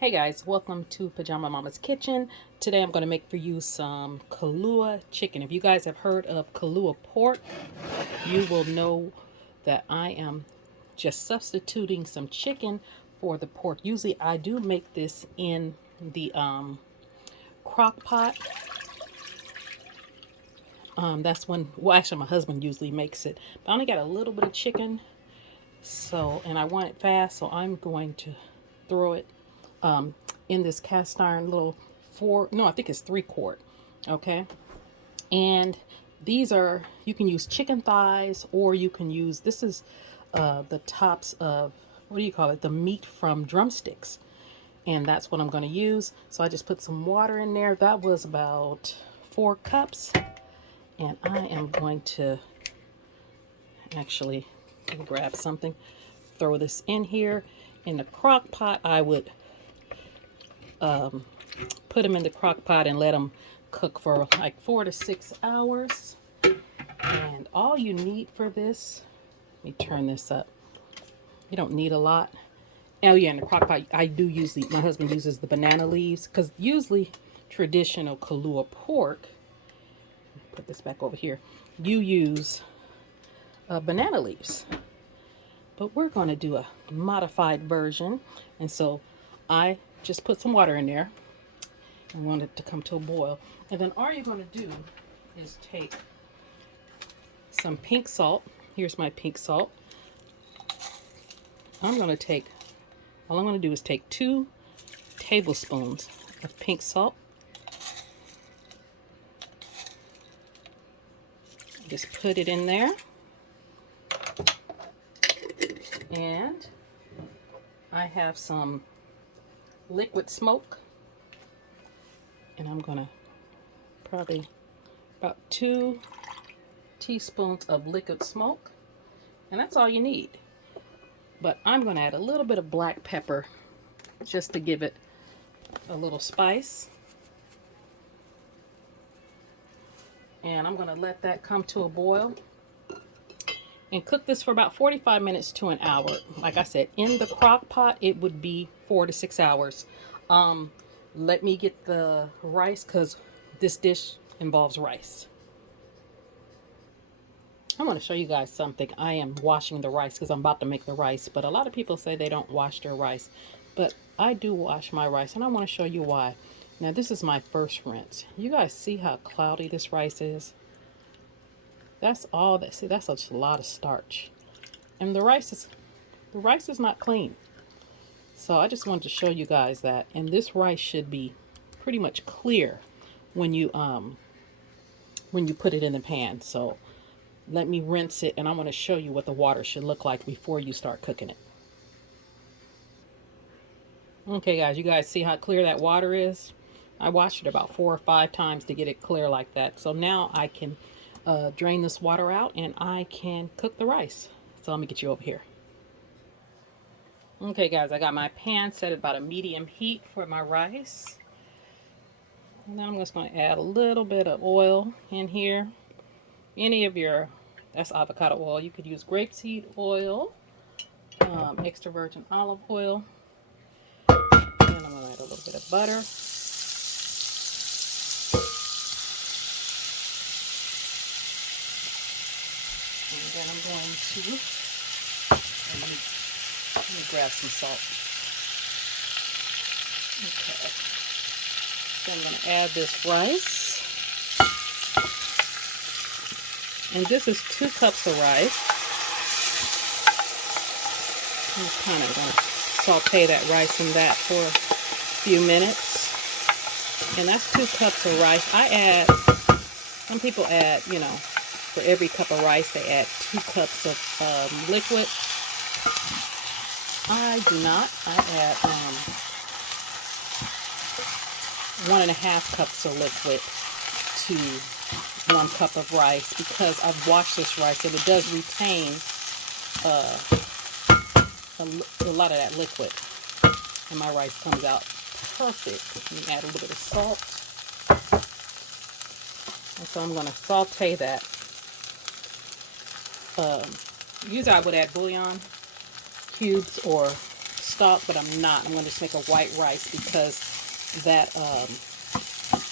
Hey guys, welcome to Pajama Mama's Kitchen. Today I'm going to make for you some Kalua chicken. If you guys have heard of Kalua pork, you will know that I am just substituting some chicken for the pork. Usually I do make this in the crock pot. That's when, well, actually my husband usually makes it. But I only got a little bit of chicken, and I want it fast, so I'm going to throw it in this cast iron little I think it's 3 quart. Okay. And these are, you can use chicken thighs, or you can use, this is the tops of, what do you call it? The meat from drumsticks. And that's what I'm going to use. So I just put some water in there. That was about 4 cups. And I am going to actually grab something, throw this in here. In the crock pot, I would put them in the crock pot and let them cook for like 4 to 6 hours. And all you need for this, let me turn this up. You don't need a lot. Oh yeah, in the crock pot, I do usually, my husband uses the banana leaves, because usually traditional Kalua pork, put this back over here, you use banana leaves. But we're going to do a modified version. And so I just put some water in there. I want it to come to a boil. And then all you're going to do is take some pink salt. Here's my pink salt. All I'm going to do is take 2 tablespoons of pink salt. Just put it in there. And I have some liquid smoke. And I'm going to probably about 2 teaspoons of liquid smoke. And that's all you need. But I'm going to add a little bit of black pepper just to give it a little spice. And I'm going to let that come to a boil and cook this for about 45 minutes to an hour. Like I said, in the crock pot, it would be 4 to 6 hours. Let me get the rice, because this dish involves rice. I want to show you guys something. I am washing the rice because I'm about to make the rice, but a lot of people say they don't wash their rice, but I do wash my rice, and I want to show you why. Now this is my first rinse. You guys see how cloudy this rice is? That's all that, see, that's a lot of starch. And the rice is not clean. So I just wanted to show you guys that. And this rice should be pretty much clear when you put it in the pan. So let me rinse it, and I want to show you what the water should look like before you start cooking it. Okay guys, you guys see how clear that water is? I washed it about 4 or 5 times to get it clear like that. So now I can drain this water out and I can cook the rice. So let me get you over here. Okay guys, I got my pan set at about a medium heat for my rice. And then I'm just going to add a little bit of oil in here. Any of your, that's avocado oil. You could use grapeseed oil, extra virgin olive oil. And I'm going to add a little bit of butter. And then I'm going to, let me grab some salt. Okay. So I'm going to add this rice. And this is 2 cups of rice. I'm kind of going to saute that rice in that for a few minutes. And that's 2 cups of rice. Some people add, you know, for every cup of rice, they add 2 cups of liquid. I do not. I add 1.5 cups of liquid to 1 cup of rice, because I've washed this rice and it does retain a lot of that liquid, and my rice comes out perfect. Let me add a little bit of salt. And so I'm going to saute that. Usually I would add bouillon cubes or stock, but I'm not. I'm going to just make a white rice because that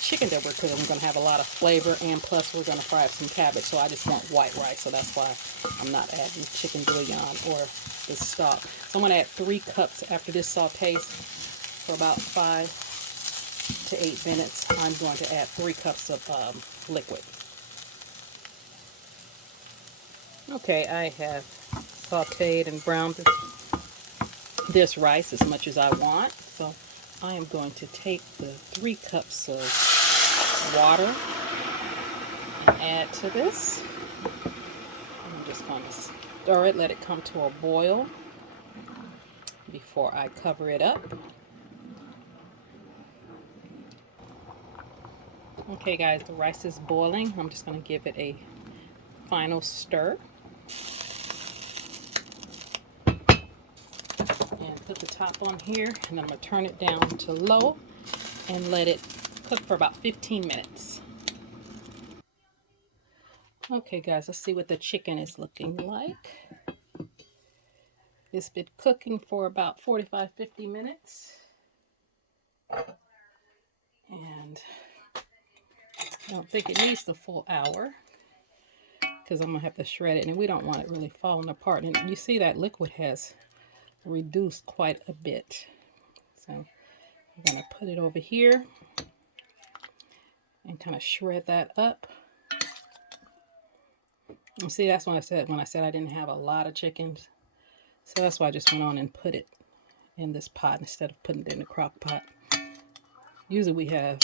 chicken that we're cooking, we're going to have a lot of flavor, and plus we're going to fry up some cabbage, so I just want white rice, so that's why I'm not adding chicken bouillon or the stock. So I'm going to add 3 cups after this sautés for about 5 to 8 minutes. I'm going to add 3 cups of liquid. Okay, I have sauteed and browned this rice as much as I want, so I am going to take the 3 cups of water and add to this. I'm just going to stir it, let it come to a boil before I cover it up. Okay guys, the rice is boiling. I'm just going to give it a final stir. And put the top on here, and I'm going to turn it down to low and let it cook for about 15 minutes. Okay guys, let's see what the chicken is looking like. It's been cooking for about 45-50 minutes. And I don't think it needs the full hour because I'm going to have to shred it, and we don't want it really falling apart. And you see that liquid has reduced quite a bit. So I'm going to put it over here and kind of shred that up. You see, that's what I said when I said I didn't have a lot of chickens. So that's why I just went on and put it in this pot instead of putting it in the crock pot. Usually we have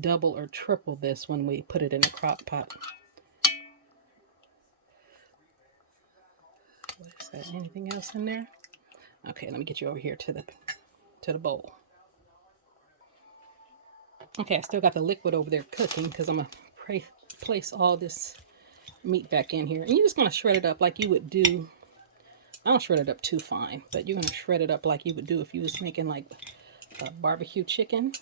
double or triple this when we put it in the crock pot. What is that? Anything else in there? Okay, let me get you over here to the bowl. Okay, I still got the liquid over there cooking because I'm going to place all this meat back in here. And you're just going to shred it up like you would do. I don't shred it up too fine, but you're going to shred it up like you would do if you was making like a barbecue chicken.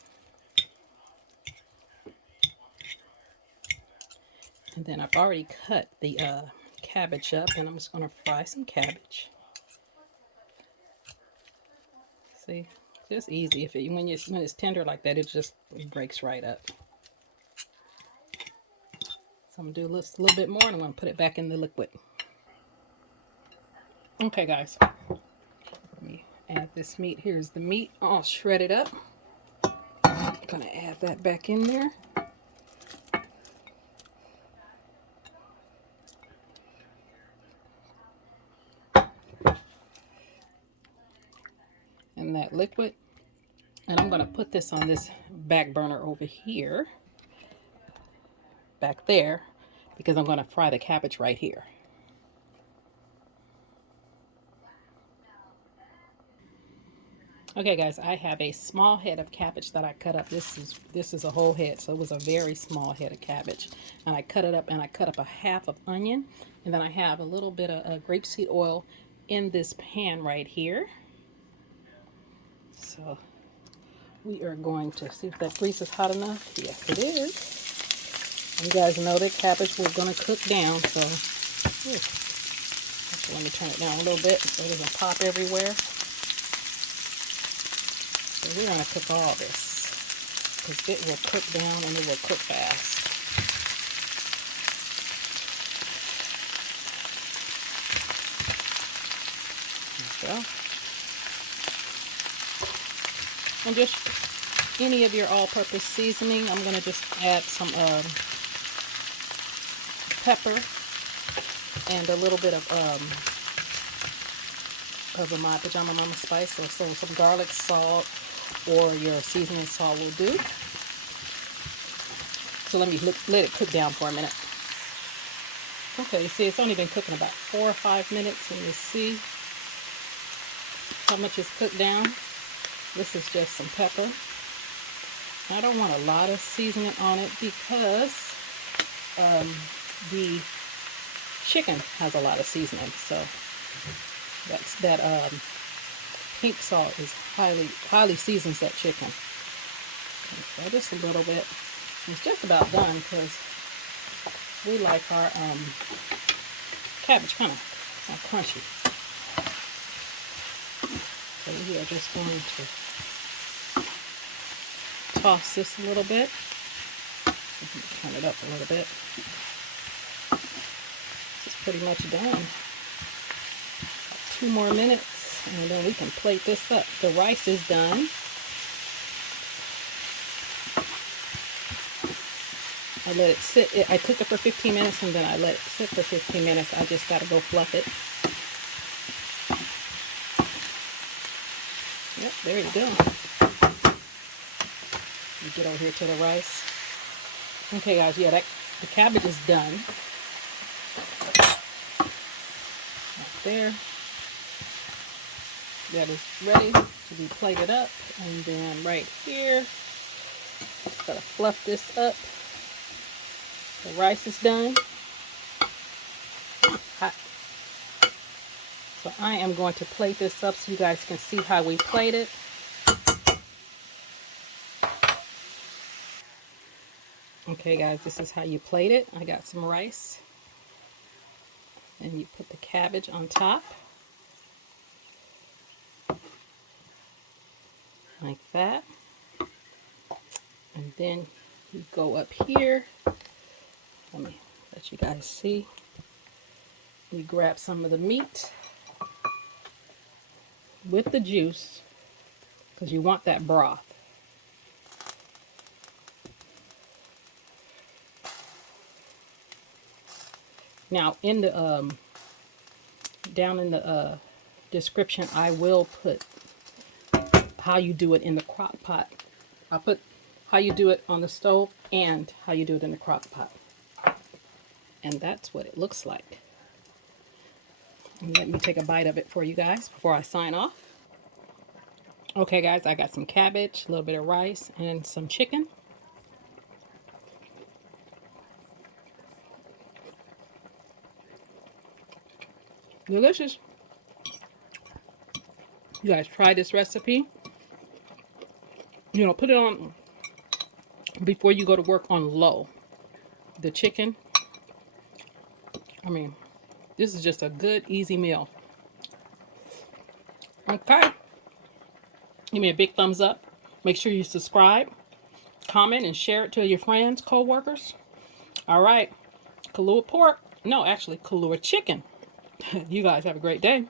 And then I've already cut the cabbage up, and I'm just going to fry some cabbage. See, just easy. When it's tender like that, it breaks right up. So I'm going to do a little bit more, and I'm going to put it back in the liquid. Okay, guys. Let me add this meat. Here's the meat all shredded up. I'm going to add that back in there. And that liquid. And I'm going to put this on this back burner over here. Back there. Because I'm going to fry the cabbage right here. Okay guys, I have a small head of cabbage that I cut up. This is a whole head, so it was a very small head of cabbage. And I cut it up, and I cut up a half of onion. And then I have a little bit of grapeseed oil in this pan right here. So we are going to see if that grease is hot enough. Yes, it is. You guys know that cabbage we're going to cook down, so let me turn it down a little bit so it doesn't pop everywhere. So we're going to cook all this because it will cook down and it will cook fast. There we go. And just any of your all-purpose seasoning. I'm going to just add some pepper and a little bit of my pajama mama spice, so some garlic salt or your seasoning salt will do. So let me let it cook down for a minute. Okay, you see it's only been cooking about 4 or 5 minutes, and you see how much it's cooked down. This is just some pepper. I don't want a lot of seasoning on it because the chicken has a lot of seasoning, so that pink salt is highly seasons that chicken. So just a little bit. It's just about done because we like our cabbage kind of crunchy. So we are just going to toss this a little bit. Turn it up a little bit. This is pretty much done. 2 more minutes and then we can plate this up. The rice is done. I let it sit. I cooked it for 15 minutes and then I let it sit for 15 minutes. I just got to go fluff it. Yep, there you go. You get over here to the rice. Okay, guys, yeah, the cabbage is done. Right there. That is ready to be plated up. And then right here, just gotta fluff this up. The rice is done. Hot. So I am going to plate this up so you guys can see how we plate it. Okay guys, this is how you plate it. I got some rice. And you put the cabbage on top. Like that. And then you go up here. Let me let you guys see. We grab some of the meat with the juice because you want that broth. Now in the down in the description, I will put how you do it in the crock pot. I'll put how you do it on the stove and how you do it in the crock pot. And that's what it looks like. And let me take a bite of it for you guys before I sign off. Okay guys, I got some cabbage, a little bit of rice, and some chicken. Delicious. You guys try this recipe. You know, put it on before you go to work on low. The chicken. I mean, this is just a good, easy meal. Okay. Give me a big thumbs up. Make sure you subscribe, comment, and share it to your friends, co-workers. All right. Kalua pork. No, actually, Kalua chicken. You guys have a great day.